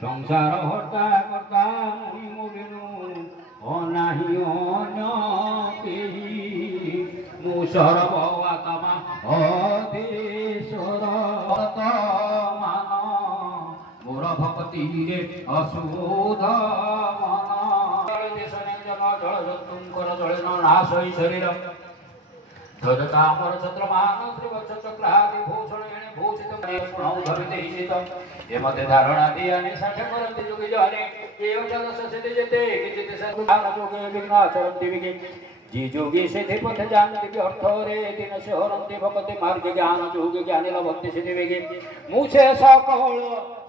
সংসার হর্তা কর্তা মুই মোবিনু অনাহি অন্য কেহি মু সর্বআত্মা অধীশ্বর মান মোর ভক্তিরে অশুদ্ধ মন দেশ জন জଳ জନ୍ତୁଙ୍କର ଜଳେନ ନାଶ ହୋଇ ଶରୀର ଧ୍ୱଜତାମର ଛତ୍ରମାନ ଶ୍ରୀବତ୍ସ ଚକ୍ରାଦି ଭୂଷଣ ଏଣେ ଭୂଷିତ ଧରିତେ ହିସିତ ଏ ମତେ ଧାରଣା ଦିଆନି ଷାଠେ କରନ୍ତି ଯୋଗୀ ଜନେ ଏ ଅଜାଦଶ ସେତେ ଯେତେ କିଛି ଯୋଗେ ବିଘ୍ନ ଆଚରନ୍ତି ବିଘେ जी जोगी सिद्धि पथ जानती व्यर्थरे दिन से हरंती भगति मार्ग ज्ञान जोगी ज्ञानी लभंति सिद्धि वेगे मुझे सकल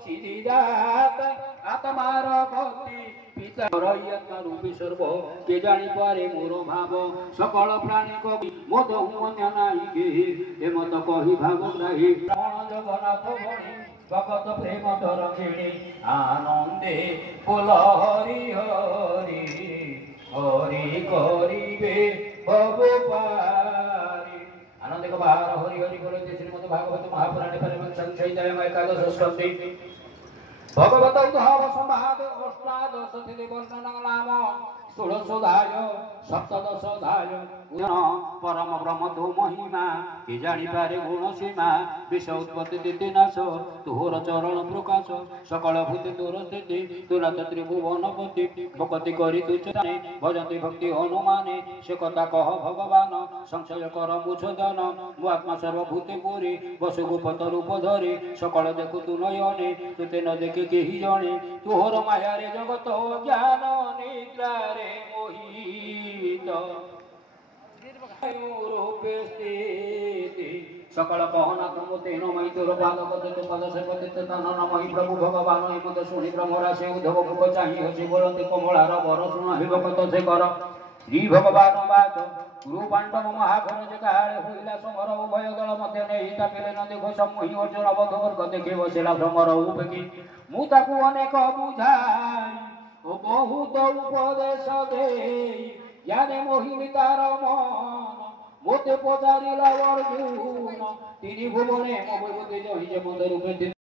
सिद्धिदात आत्मार भक्ति पिता रयत्न रूपी सर्व के जानी पारे मोर भाव सकल प्राणी कवि मोद अन्य नाही के ए मत कहि भाव नाही प्राण जगन्नाथ भणी भगत प्रेम तरंगिणी आनंदे बोल हरि हरि हरि करिबे भव पारी आनंद को बाहर हरि हरि करते श्रीमद् भागवत महापुराणे परिमल संचयितायाम एकादश स्कंदे भगवत उद्भव संवाद अष्टादश तिथि वर्णन नाम षोडशोऽध्याय सप्तदशोऽध्याय परम ब्रह्म तु महिमा कि जानी पारे गुण सीमा विष उत्पत्ति दिति नाश तुहर चरण प्रकाश सकल भूति तोर स्थिति तुरत त्रिभुवनपति भक्ति करी तु चरणे भजन्ति भक्ति हनुमाने से कथा कह भगवान संशय कर बुझदन मो आत्मा सर्वभूति पुरी बसु गोपत रूप धरी सकल देखु तु नयने तुते न देखि केहि जणे तुहर मायारे जगत ज्ञान निद्रा रे मोहित सकल कहना तुम तेन मई तोर बालक तो पद से पतित तन नमहि प्रभु भगवान हिमत शुणी ब्रह्मरा से उद्धव मुख चाहि हसी बोलते कमलार वर शुण हिबकत से कर श्री भगवान बाच गुरु पांडव महाघन जे काळे होइला समर उभय दल मध्य नेहि तापिले न देखो समूहि अर्जुन बध वर्ग देखे बसिला भ्रमर उपकी मु ताकू अनेक बुझाई ओ बहुत उपदेश देई याने मोहिनी तार मन मोते पचारिला अर्जुन तिनि भुवने मो बुद्धि जहि जे मंद रूपे